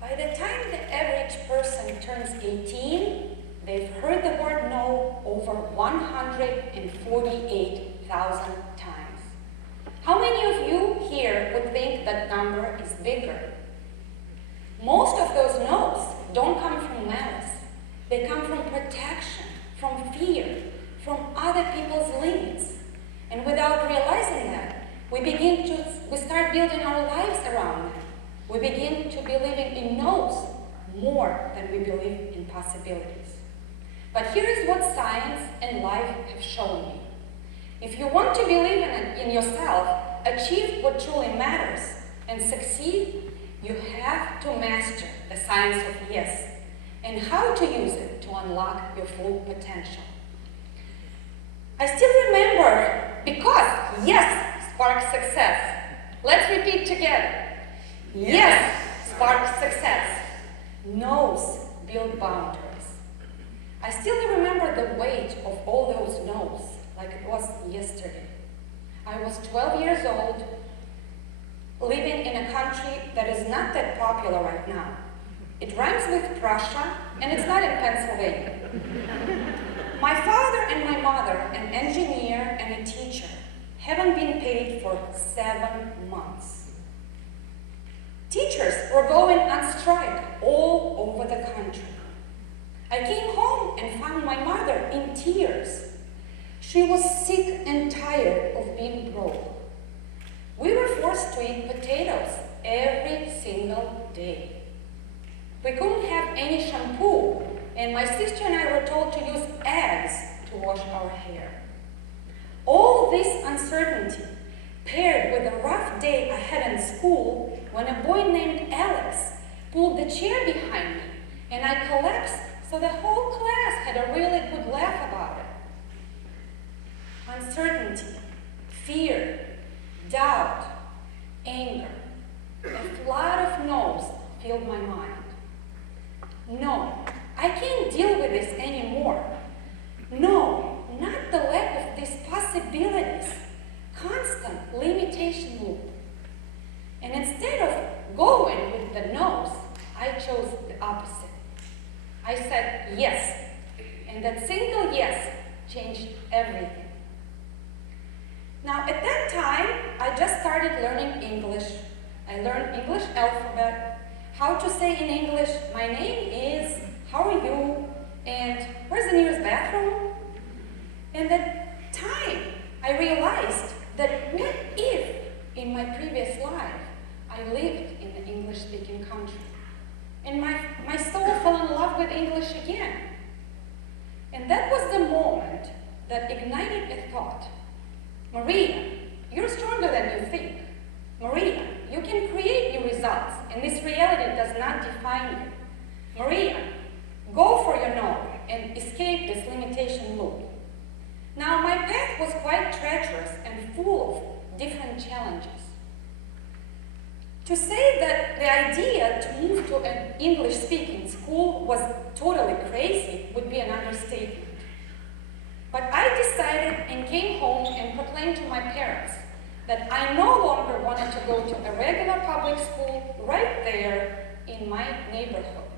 By the time the average person turns 18, they've heard the word no over 148,000 times. How many of you here would think that number is bigger? Most of those no's don't come from malice. They come from protection, from fear, from other people's limits. And without realizing that, we start building our lives around them. We begin to be living in no's more than we believe in possibilities. But here is what science and life have shown me. If you want to believe in yourself, achieve what truly matters, and succeed, you have to master the science of yes and how to use it to unlock your full potential. I still remember, because yes sparks success. Let's repeat together. Yes sparks success. No's build boundaries. I still remember the weight of all those no's like it was yesterday. I was 12 years old, living in a country that is not that popular right now. It rhymes with Prussia, and it's not in Pennsylvania. My father and my mother, an engineer and a teacher, haven't been paid for 7 months. Teachers were going on strike all over the country. I came home and found my mother in tears. She was sick and tired of being broke. We were forced to eat potatoes every single day. We couldn't have any shampoo, and my sister and I were told to use eggs to wash our hair. All this uncertainty, paired with a rough day I had in school when a boy named Alex pulled the chair behind me and I collapsed, so the whole class had a really good laugh about it. Uncertainty, fear, doubt, anger, a flood of no's filled my mind. No, I can't deal with this anymore. No, not the lack of these possibilities. Constant limitation loop. And instead of going with the no's, I chose the opposite. I said yes, and that single yes changed everything. Now, at that time, I just started learning English. I learned English alphabet, how to say in English, my name is, how are you, and where's the nearest bathroom? And at that time, I realized that what if, in my previous life, I lived in an English-speaking country, and my soul fell in love with English again. And that was the moment that ignited a thought. Maria, you're stronger than you think. Maria, you can create new results, and this reality does not define you. Maria, go for your no and escape this limitation loop. Now, my path was quite treacherous and full of different challenges. To say that the idea to move to an English-speaking school was totally crazy would be an understatement. But I decided and came home and proclaimed to my parents that I no longer wanted to go to a regular public school right there in my neighborhood.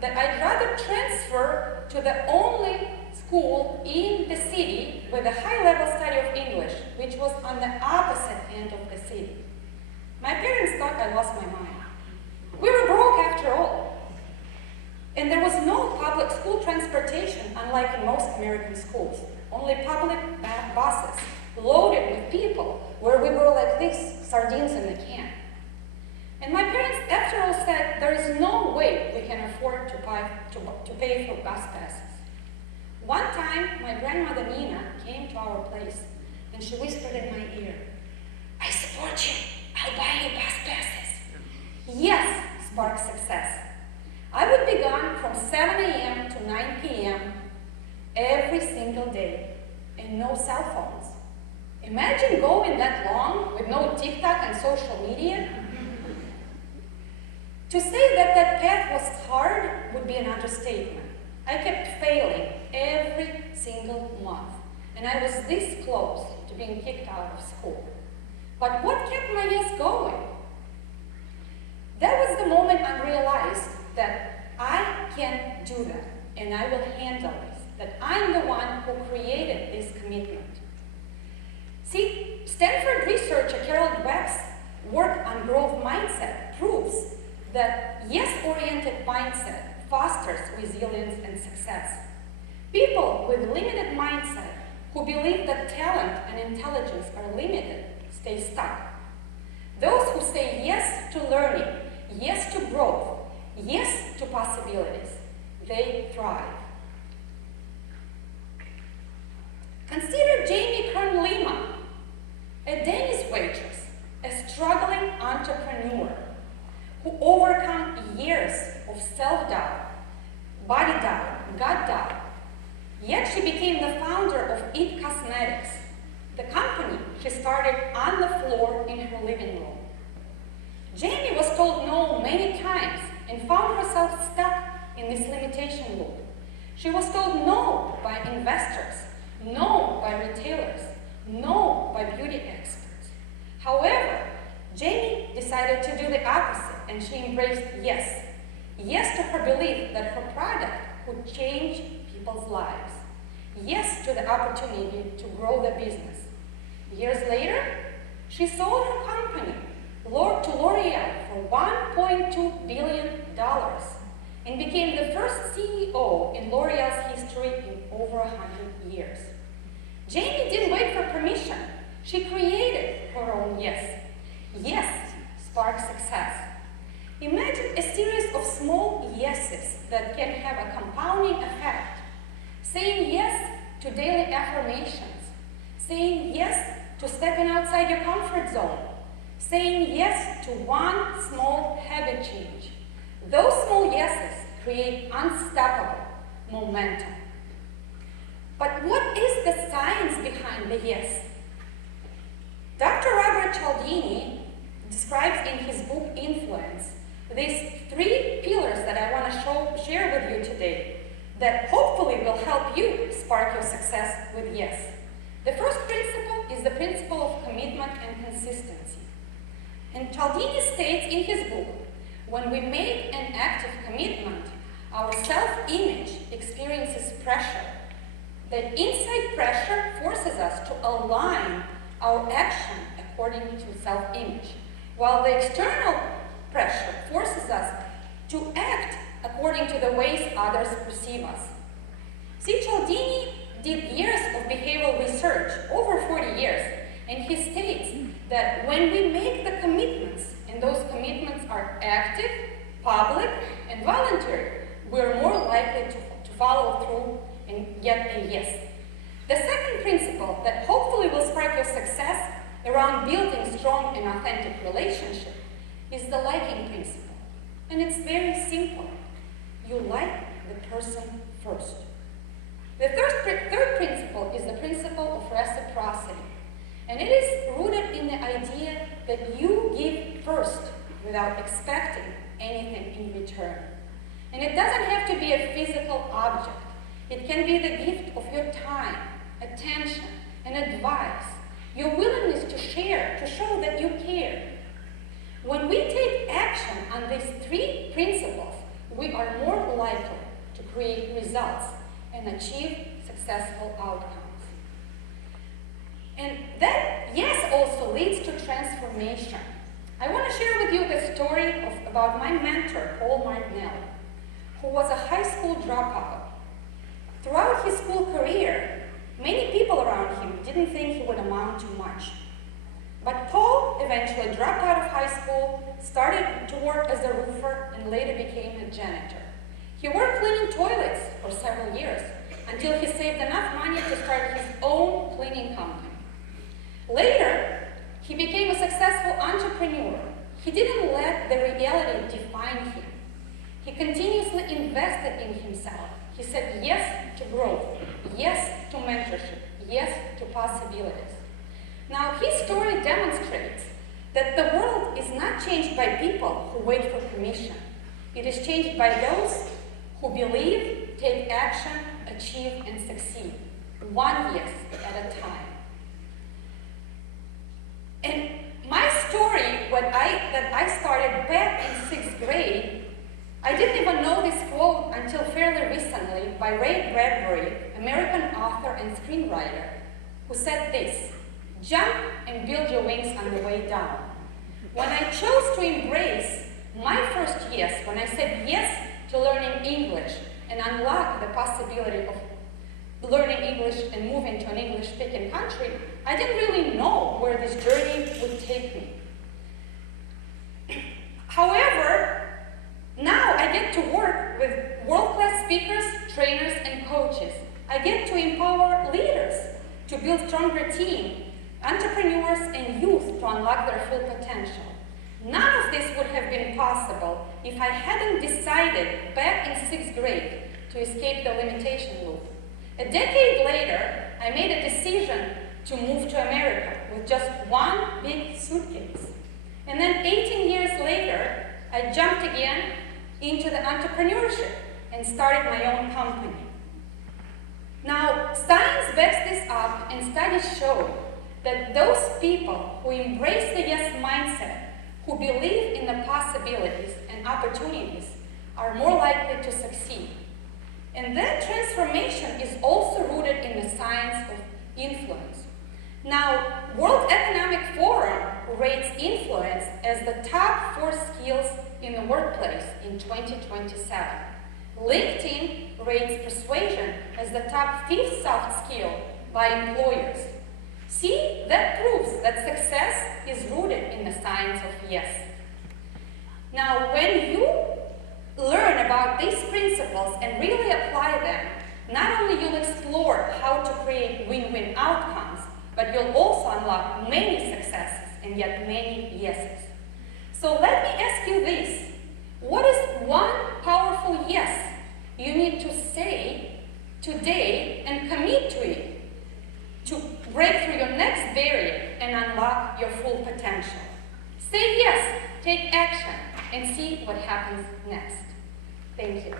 That I'd rather transfer to the only school in the city with a high-level study of English, which was on the opposite end of the city. My parents thought I lost my mind. We were broke after all. And there was no public school transportation, unlike in most American schools. Only public buses, loaded with people, where we were like this, sardines in a can. And my parents, after all, said, there is no way we can afford to pay for bus passes. One time, my grandmother Nina came to our place, and she whispered in my ear, I support you. I'll buy you bus passes. Yes, spark success. I would be gone from 7 a.m. to 9 p.m. every single day, and no cell phones. Imagine going that long with no TikTok and social media. To say that that path was hard would be an understatement. I kept failing every single month, and I was this close to being kicked out of school. But what kept my yes going? That was the moment I realized that I can do that and I will handle this, that I'm the one who created this commitment. See, Stanford researcher Carol Dweck's work on growth mindset proves that yes-oriented mindset fosters resilience and success. People with limited mindset who believe that talent and intelligence are limited stay stuck. Those who say yes to learning, yes to growth, yes to possibilities, they thrive. Consider Jamie Kern Lima, a Denny's waitress, a struggling entrepreneur who overcome years of self-doubt, body doubt, gut doubt. Yet she became the founder of It Cosmetics, the company she started on the floor in her living room. Jamie was told no many times and found herself stuck in this limitation loop. She was told no by investors, no by retailers, no by beauty experts. However, Jamie decided to do the opposite and she embraced yes. Yes to her belief that her product would change people's lives. Yes to the opportunity to grow the business. Years later, she sold her company to L'Oreal for $1.2 billion and became the first CEO in L'Oreal's history in over 100 years. Jamie didn't wait for permission. She created her own yes. Yes sparks success. Imagine a series of small yeses that can have a compounding effect. Saying yes to daily affirmations. Saying yes to stepping outside your comfort zone. Saying yes to one small habit change. Those small yeses create unstoppable momentum. But what is the science behind the yes? Dr. Robert Cialdini describes in his book Influence these 3 pillars that I want to share with you today that hopefully will help you spark your success with yes. The first principle is the principle of commitment and consistency. And Cialdini states in his book, when we make an active commitment, our self-image experiences pressure. The inside pressure forces us to align our action according to self-image, while the external pressure forces us to act according to the ways others perceive us. See, Cialdini did years of behavioral research, over 40 years, and he states that when we make the commitments, and those commitments are active, public, and voluntary, we're more likely to follow through and get a yes. The second principle that hopefully will spark your success around building strong and authentic relationships is the liking principle. And it's very simple. You like the person first. The third principle is the principle of reciprocity. And it is rooted in the idea that you give first without expecting anything in return. And it doesn't have to be a physical object. It can be the gift of your time, attention, and advice, your willingness to share, to show that you care. When we take action on these 3 principles, we are more likely to create results and achieve successful outcomes. And that yes also leads to transformation. I want to share with you the story about my mentor, Paul Martinelli, who was a high school dropout. Throughout his school career, many people around him didn't think he would amount to much. But Paul eventually dropped out of high school, started to work as a roofer, and later became a janitor. He worked cleaning toilets for several years until he saved enough money to start his own cleaning company. Later, he became a successful entrepreneur. He didn't let the reality define him. He continuously invested in himself. He said yes to growth, yes to mentorship, yes to possibilities. Now, his story demonstrates that the world is not changed by people who wait for permission. It is changed by those who believe, take action, achieve, and succeed, one yes at a time. And my story that I started back in 6th grade, I didn't even know this quote until fairly recently by Ray Bradbury, American author and screenwriter, who said this: "Jump and build your wings on the way down." When I chose to embrace my first yes, when I said yes to learning English and unlock the possibility of learning English and moving to an English-speaking country, I didn't really know where this journey would take me. However, now I get to work with world-class speakers, trainers, and coaches. I get to empower leaders to build stronger teams, entrepreneurs, and youth to unlock their full potential. None of this would have been possible if I hadn't decided back in 6th grade to escape the limitation loop. A decade later, I made a decision to move to America with just one big suitcase. And then 18 years later, I jumped again into the entrepreneurship and started my own company. Now, science backs this up, and studies show that those people who embrace the yes mindset, who believe in the possibilities and opportunities, are more likely to succeed. And that transformation is also rooted in the science of influence. Now, World Economic Forum rates influence as the top 4 skills in the workplace in 2027. LinkedIn rates persuasion as the top 5th soft skill by employers. See, that proves that success is rooted in the science of yes. Now, when you learn about these principles and really apply them, not only you'll explore how to create win-win outcomes, but you'll also unlock many successes and yet many yeses. So let me ask you this. What is one powerful yes you need to say today and commit to it to break through your next barrier and unlock your full potential? Say yes, take action, and see what happens next. Thank you.